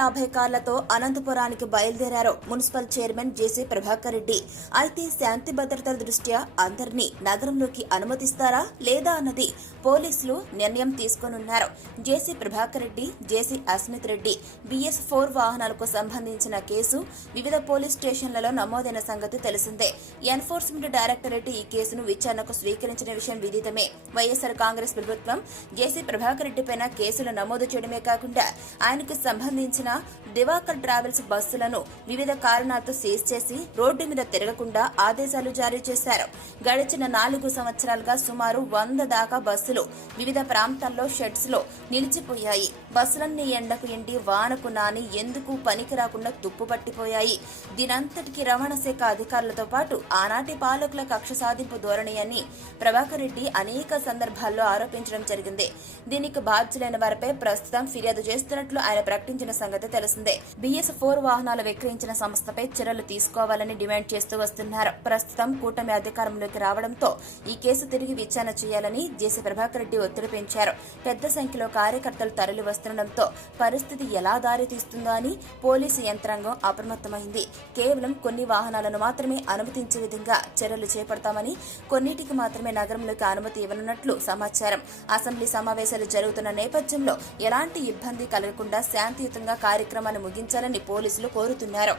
150 కార్లతో అనంతపురానికి బయలుదేరారు municipal chairman జేసీ ప్రభాకర్ రెడ్డి. అయితే శాంతి భద్రతల దృష్ట్యా అందరినీ నగరంలోకి అనుమతిస్తారా లేదా అన్నది పోలీసులు నిర్ణయం తీసుకోనున్నారు. జేసీ ప్రభాకర్ రెడ్డి, జేసీ అస్మిత్ రెడ్డి BS4 వాహనాలకు సంబంధించిన కేసు వివిధ పోలీస్ స్టేషన్లలో నమోదైన సంగతి తెలిసిందే. ఎన్ఫోర్స్మెంట్ డైరెక్టరేట్ ఈ కేసును విచారణకు స్వీకరించిన విషయం విదితమే. వైఎస్ఆర్ కాంగ్రెస్ ప్రభుత్వం జేసీ ప్రభాకర్ రెడ్డిపైన కేసులు నమోదు చేయడమే కాకుండా ఆయనకు సంబంధించిన దివాకర్ ట్రావెల్స్ బస్సులను వివిధ కారణాలతో సీజ్ చేసి రోడ్డు మీద తిరగకుండా ఆదేశాలు జారీ చేశారు. గడిచిన 4 సంవత్సరాలుగా సుమారు 100 దాకా బస్సులు వివిధ ప్రాంతాల్లో షెడ్స్ లో నిలిచిపోయాయి. బస్సులన్నీ ఎండకు ఎండి వానకు నాని ఎందుకు పనికి రాకుండా తుప్పుపట్టిపోయాయి. దీనంతటికీ రవాణా శాఖ అధికారులతో పాటు ఆనాటి పాలకుల కక్ష సాధింపు ధోరణి అని ప్రభాకర్ రెడ్డి అనేక సందర్భాల్లో ఆరోపించడం జరిగింది. దీనికి బాధ్యులైన వారిపై ప్రస్తుతం ఫిర్యాదు చేస్తున్నట్లు ఆయన ప్రకటించిన సంగతి తెలిసిందే. BS4 వాహనాలు విక్రయించిన సంస్థపై చర్యలు తీసుకోవాలని డిమాండ్ చేస్తూ వస్తున్నారు. ప్రస్తుతం కూటమి అధికారంలోకి రావడంతో ఈ కేసు తిరిగి విచారణ చేయాలని జేసీ ప్రభాకర్ రెడ్డి ఒత్తిడి పెంచారు. పెద్ద సంఖ్యలో కార్యకర్తలు తరలి వస్తుండటంతో పరిస్థితి ఎలా దారి తీస్తుందో అని పోలీసు యంత్రాంగం అప్రమత్తమైంది. కేవలం కొన్ని వాహనాలను మాత్రమే అనుమతించే విధంగా చర్యలు చేపడతామని, కొన్నిటికి మాత్రమే నగరంలోకి అనుమతి ఇవ్వనున్నట్లు సమాచారం. అసెంబ్లీ సమావేశాలు జరుగుతున్న నేపథ్యంలో ఎలాంటి ఇబ్బంది కలగకుండా శాంతియుతంగా కార్యక్రమాన్ని ముగించాలని పోలీసులు కోరుతున్నారు.